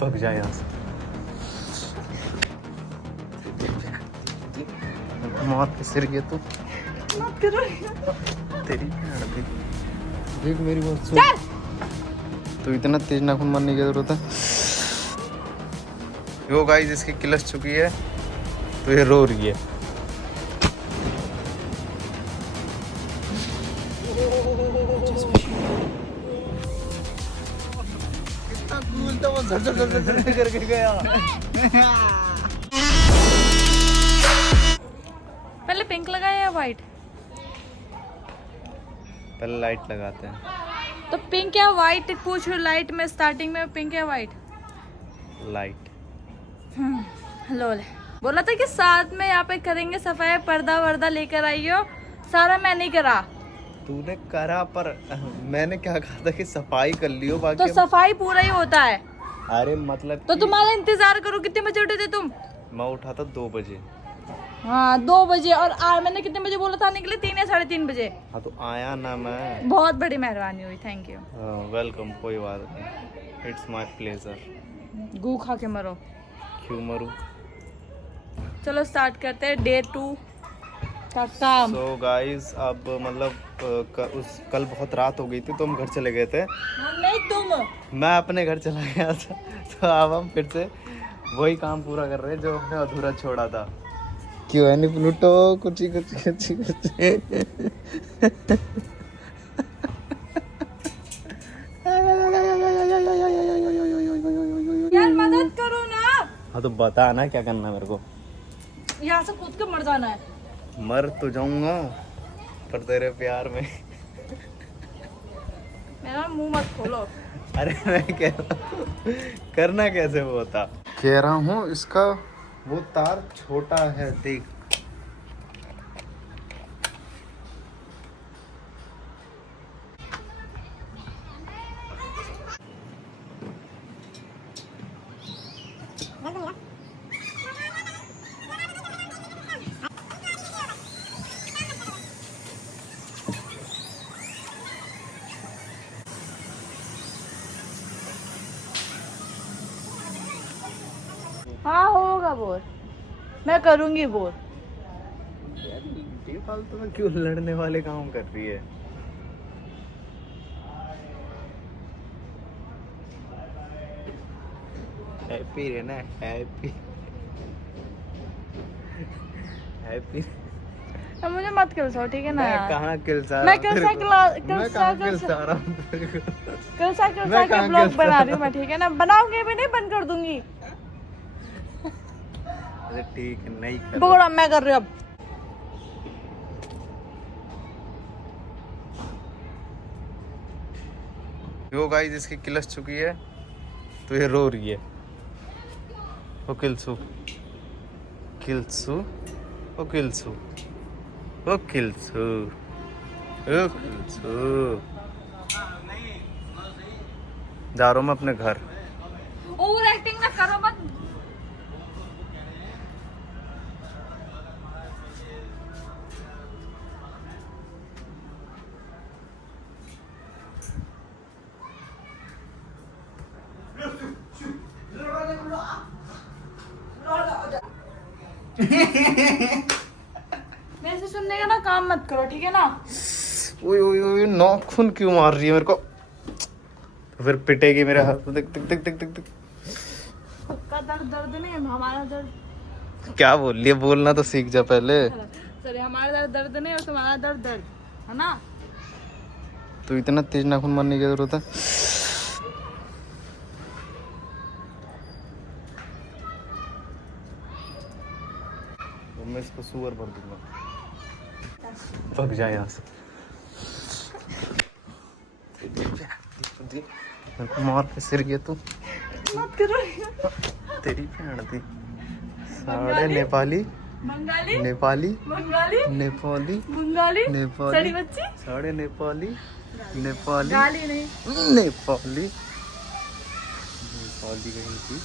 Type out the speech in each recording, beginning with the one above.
भाग जा यहाँ से। मार के सिर ये तू मत करो। तेरी भैन की। देख मेरी बात सुन, तो इतना तेज नाखून मारने की जरूरत है? यो गाइस इसकी किलस चुकी है तो ये रो रही है। कितना कूल था वो, झट झट झट करके गया। पहले पिंक लगाया या व्हाइट? पहले लाइट लगाते हैं। तो पिंक या व्हाइट पूछ रही, लाइट में स्टार्टिंग में पिंक या व्हाइट? लाइट। लोल बोला था कि साथ में यहाँ पे करेंगे सफाई, पर्दा वर्दा लेकर आइयो। सारा मैं नहीं करा। तूने करा पर मैंने क्या कहा था कि सफाई कर लियो बाकी। तो सफाई पूरा ही होता है। अरे मतलब तो तुम्हारा इंतजार करो। कितने बजे उठे थे तुम? मैं उठा था 2 बजे। हाँ 2 बजे। और मैंने कितने बजे बोला था आने के लिए? 3 या 3:30 बजे। हाँ तो आया ना मैं। बहुत बड़ी मेहरबानी हुई, थैंक यू। वेलकम, कोई बात नहीं, इट्स माय प्लेजर। गू खा के मरो। क्यों मरूं? चलो स्टार्ट करते हैं डे 2 का काम। सो गाइस अब मतलब कल बहुत रात हो गई थी तो हम घर चले गए थे। नहीं तुम। मैं अपने घर चला गया था तो अब हम फिर से वही काम पूरा कर रहे हैं जो हमने अधूरा छोड़ा था। क्यों है नहीं प्लूटो? कुछ यार मदद करो ना। हाँ तो बता ना क्या करना है मेरे को। यहाँ से कूद के मर जाना है। मर तो जाऊंगा पर तेरे प्यार में। मेरा मुंह मत खोलो। अरे मैं कह रहा हूँ करना कैसे वो होता। कह रहा हूँ इसका वो तार छोटा है, देख। हाँ होगा बोर, मैं करूंगी बोर। फालतू में क्यों लड़ने वाले काम कर रही है? हैप्पी रहना, हैप्पी हैप्पी। अब मुझे मत किलसाओ, ठीक है ना यार? कहाँ किलसा? मैं किलसा के ब्लॉग बना रही हूँ मैं, ठीक है ना? बनाऊंगी भी नहीं, बंद कर दूंगी। अरे ठीक है, नहीं कर। बोला मैं कर रही हूँ अब। यो गाइस इसकी किलस चुकी है तो ये रो रही है। ओ किलसू, किलसू, ओ किलसू, ओ किलसू, ओ किलसू। जा रहा हूँ मैं अपने घर। ओवर एक्टिंग ना करो मत। मेरे से सुनने का ना काम मत करो, ठीक है ना? ओए ओए ओए, नाखून क्यों मार रही है मेरे को? तो फिर पिटेगी मेरे हाथ। देख देख देख देख देख देख। सबका दर्द दर्द नहीं है, हमारा दर्द। क्या बोल रही है? बोलना तो सीख जा पहले। सॉरी, हमारा दर्द दर्द नहीं और तुम्हारा दर्द दर्द है ना? तो इतना तेज नाखून मारने की जरूरत है? तो मैं इसको सुअर भर दूंगा। भाग जा यहाँ से। मेरे को मार के सिर ये तू मत करो। तेरी भैन की। साढ़े नेपाली बंगाली नेपाली बंगाली नेपाली बंगाली नेपाली सड़ी बच्ची। साढ़े नेपाली नेपाली गाली नहीं। नेपाली नेपाली कहीं की।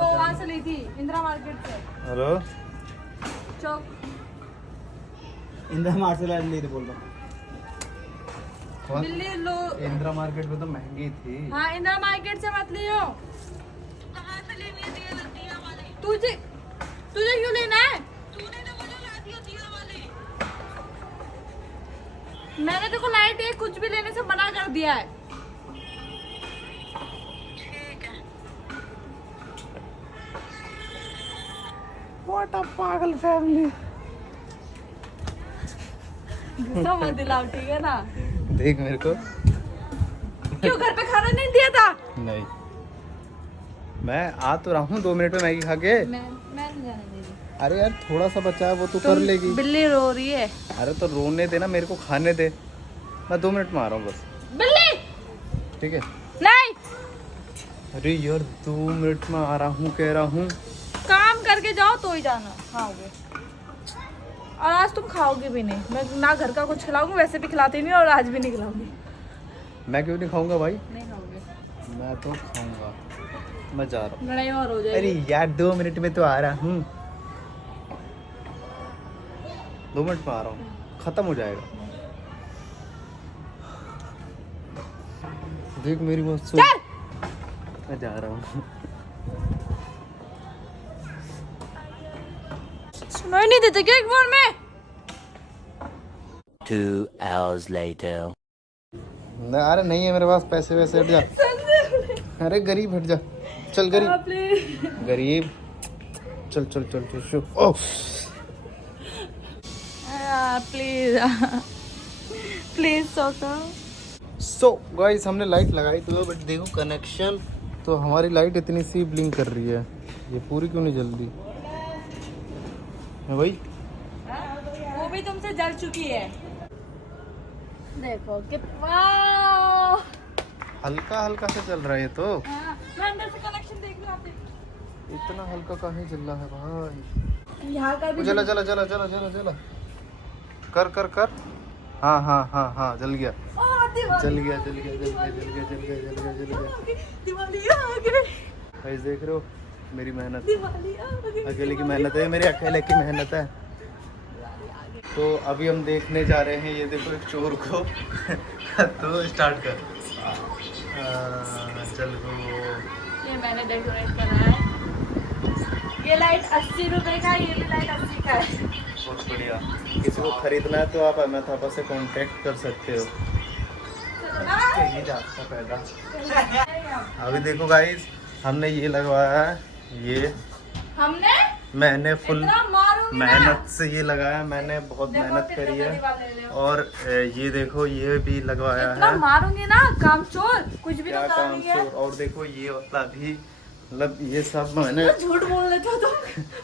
वो वहाँ से ली थी इंदिरा मार्केट से। हेलो चौक। इंदिरा मार्ट से ले बोल रहा कौन? दिल्ली लो। इंदिरा मार्केट में तो महंगी थी। हाँ इंदिरा मार्केट से मत लियो। तुझे तुझे क्यों लेना है? मैंने देखो लाइट ये कुछ भी लेने से मना कर दिया है। What a पागल फैमिली। गुस्सा मत दिलाओ ठीक है ना। देख मेरे को। क्यों घर पे खाना नहीं दिया था? नहीं, मैं आ तो रहा हूँ 2 मिनट में मैगी खा के। मैं नहीं जाने दे रही। अरे यार थोड़ा सा बचा है वो तू कर लेगी। बिल्ली रो रही है। अरे तो रोने दे ना, मेरे को खाने दे। मैं 2 मिनट में आ रहा हूँ बस। बिल्ली ठीक है। नहीं, अरे यार 2 मिनट में आ रहा हूँ कह रहा हूँ। काम करके जाओ तो ही जाना खाओगे। और आज तुम खाओगे भी नहीं। मैं ना घर का कुछ खिलाऊंगी, वैसे भी खिलाती नहीं और आज भी नहीं खिलाऊंगी। मैं क्यों नहीं खाऊंगा भाई? नहीं खाओगे। मैं तो खाऊंगा। मैं जा रहा हूँ। लड़ाई और हो जाएगी। अरे यार 2 मिनट में तो आ रहा हूँ। 2 मिनट में आ रहा हूँ, खत्म हो जाएगा। देख मेरी बात सुन। मैं जा रहा हूँ। सुनाई नहीं देते क्या एक बार में? 2 hours later. अरे नहीं है मेरे पास पैसे वैसे, हट जा। अरे गरीब हट जा, चल गरीब। प्लीज गरीब चल चल चल चल चल। ओह प्लीज प्लीज सोचो। सो गाइस हमने लाइट लगाई तो बट देखो कनेक्शन तो हमारी लाइट इतनी सी ब्लिंक कर रही है, ये पूरी क्यों नहीं जल रही है भाई? वो भी तुमसे जल चुकी है। देखो कितना हल्का हल्का से चल रहा है ये तो। मैं अंदर से कनेक्शन देख रहा था। इतना हल्का काहे चल रहा है भाई? यहाँ का भी चला चला चला चला चला चला कर कर कर। हाँ हाँ हाँ हाँ जल गया जल गया जल गया जल गया जल गया जल गया जल गया जल गया। दिवाली आ गई। गाइस देख रहे हो मेरी मेहनत, दिवाली आ गई। अकेले की मेहनत है, मेरे अकेले की मेहनत है। तो अभी हम देखने जा रहे हैं, ये देखो एक चोर को। तो स्टार्ट कर। चल गो। ये मैंने डेकोरेट करा है। ये लाइट 80 रुपए का, ये भी लाइट 80 का है। बहुत बढ़िया। किसी को खरीदना है तो आप अमित थापा से कांटेक्ट कर सकते हो। यही जाता पैदा। अभी देखो गाइस हमने ये लगवाया है, ये मैंने फुल मेहनत से ये लगाया, मैंने बहुत मेहनत करी है। और ये देखो ये भी लगवाया है। मारूंगी ना कामचोर, कुछ भी क्या तो काम करेंगे। चोर। और देखो ये वाला भी, मतलब ये सब मैंने झूठ बोल रहे थे तुम।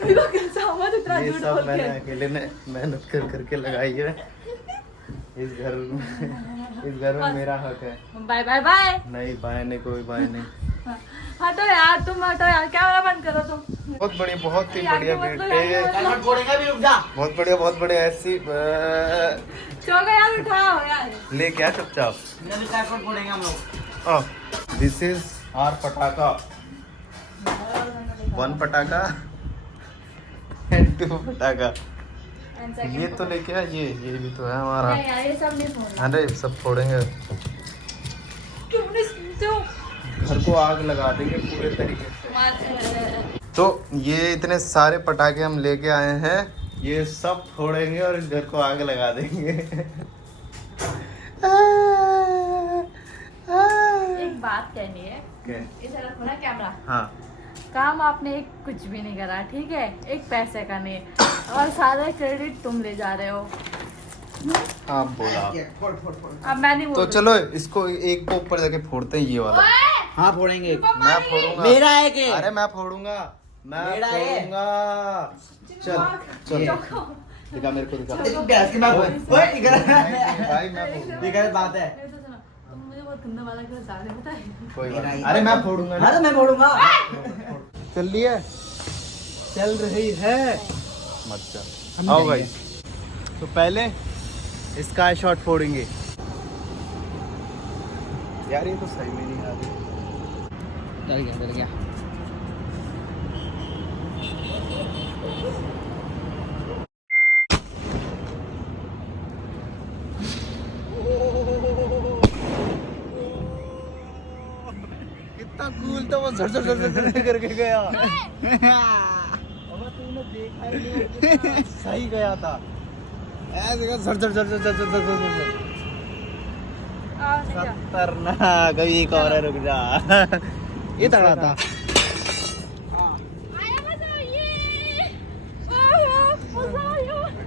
कभी बार कैसा हुआ तो इतना ये झूठ सब बोल मैंने के। अकेले ने मेहनत कर करके लगाई है। इस घर में मेरा हक है। Bye bye bye. नहीं बाय नहीं, कोई बाय नहीं। हटो यार, तुम हटो यार, कैमरा बंद करो तुम। बहुत बढ़िया, बहुत ही बढ़िया आगे मतलब बेटे। बहुत बढ़िया बहुत बढ़िया। ऐसी चलो यार उठाओ यार। ले क्या चुपचाप। दिस इज आर पटाखा। 1 पटाखा एंड 2 पटाखा। ये तो लेके आ, ये भी तो है हमारा। नहीं यार ये सब नहीं फोड़ना। अरे सब फोड़ेंगे, क्यों नहीं सुनते हो? घर को आग लगा देंगे पूरे तरीके से। तो ये इतने सारे पटाखे हम लेके आए हैं, ये सब फोड़ेंगे और इस घर को आग लगा देंगे। एक बात कहनी है। क्या? इधर रखो ना कैमरा। हाँ काम आपने एक कुछ भी नहीं करा, ठीक है? एक पैसे का नहीं, और सारा क्रेडिट तुम ले जा रहे हो। आप बोला। अब मैं नहीं बोल तो रही। चलो इसको एक को ऊपर जाके फोड़ते हैं ये वाला। ओए! हाँ फोड़ेंगे। मैं फोड़ूंगा। मेरा है के? अरे मैं फोड़ूंगा, मैं मेरा है। फोड़ूंगा। चल चल चौको। दिखा मेरे को दिखा। भाई मैं फोड़ूंगा। ये गलत बात है। नहीं तो सुनो, तुम मुझे बहुत गंदा वाला कर जा रहे हो, पता है? कोई बात नहीं। अरे मैं फोड़ूंगा ना। हाँ तो मैं फोड़ूंगा। चल रही है, चल रही है। मत जा। आओ भाई, तो पहले स्काई शॉट फोड़ेंगे। यार ये तो सही में नहीं आ रही। डर गया। तो वो झड़ झड़ झड़ झड़ झड़ करके गया। अबे तूने देखा ही नहीं, सही गया था ऐसे का झड़ झड़ झड़ झड़ झड़ झड़ झड़। खतरनाक। अभी एक और है, रुक जा। ये तगड़ा था।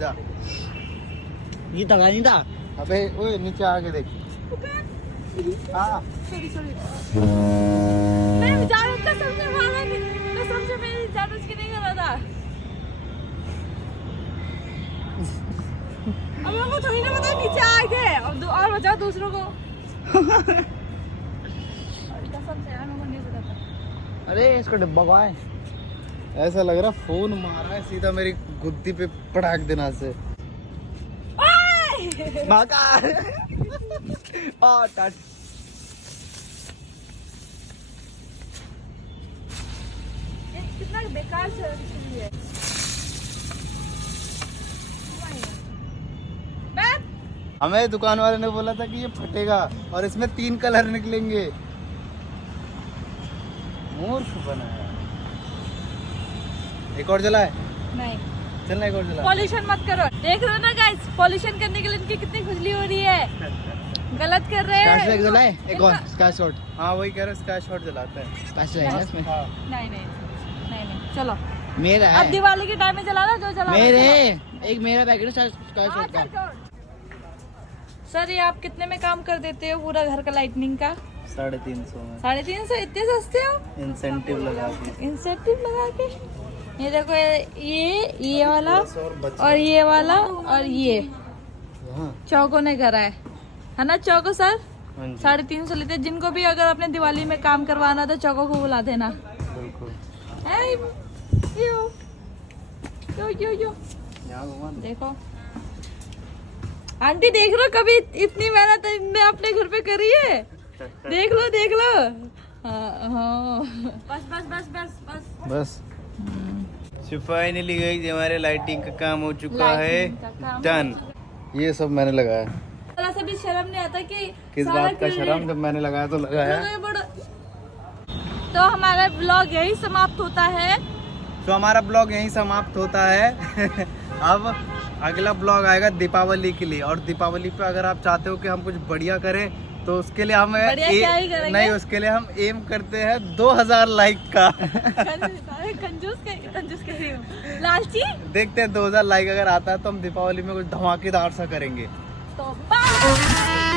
जा। ये तगड़ा नहीं था। अबे ओए नीचे आके देख। हाँ सॉरी सॉरी, मैं जानबूझ के समझे मारा नहीं, तो समझे मेरी जानबूझ के नहीं कर रहा था। अब लोगों को थोड़ी ना पता नीचे आ गए, अब और बचाओ दूसरों को। कसम से यार मेरे को नहीं पता था। अरे इसको डिब्बा को है। ऐसा लग रहा फोन मारा है सीधा मेरी गुद्दी पे पटाख देना से। भागा। टच। ये कितना बेकार सर्विस है। हमें दुकान वाले ने बोला था कि ये फटेगा और इसमें 3 कलर निकलेंगे। मूर्ख बनाया। एक और जला है? नहीं, चलना एक और जला। पॉल्यूशन मत करो। देख रहे हो ना गाइस, पॉल्यूशन करने के लिए इनकी कितनी खुजली हो रही है। गलत कर रहे हैं। एक जला है, एक और स्काई शॉट। हाँ वही कह रहे स्काई शॉट जलाते हैं। स्काई है इसमें। हाँ। नहीं नहीं नहीं नहीं, चलो मेरा अब है। दिवाली के टाइम में चला ना जो चला। मेरे एक मेरा पैकेट स्काई शॉट का। सर ये आप कितने में काम कर देते हो पूरा घर का लाइटनिंग का? 350 में 350, इतने सस्ते हो? इंसेंटिव लगा के। इंसेंटिव लगा के। ये देखो, ये वाला और ये वाला और ये हाँ। चौको ने करा है ना चौको सर? हाँ जी। 350 लेते हैं। जिनको भी अगर अपने दिवाली में काम करवाना तो चौको को बुला देना। बिल्कुल। ए, यो यो यो यो यहाँ घुमा दो। देखो आंटी, देख लो कभी इतनी मेहनत इनने अपने घर पे करी है। देख लो देख लो। हाँ। बस बस बस बस बस बस फाइनली गई हमारे लाइटिंग का काम हो चुका है। लाइटिंग का काम डन। ये सब मैंने लगाया। थोड़ा सा भी शर्म नहीं आता कि किस सारा बात का credit- शर्म, जब मैंने लगाया तो लगाया। ये बड़ा- तो हमारा ब्लॉग यही समाप्त होता है। तो हमारा ब्लॉग यहीं समाप्त होता है। अब अगला ब्लॉग आएगा दीपावली के लिए, और दीपावली पे अगर आप चाहते हो कि हम कुछ बढ़िया करें तो उसके लिए हम बढ़िया क्या ही करेंगे? नहीं, उसके लिए हम एम करते हैं 2000 लाइक का। कंजूस कह रही हूँ, लालची। देखते हैं 2000 लाइक अगर आता है तो हम दीपावली में कुछ धमाकेदार सा करेंगे। तो बाय।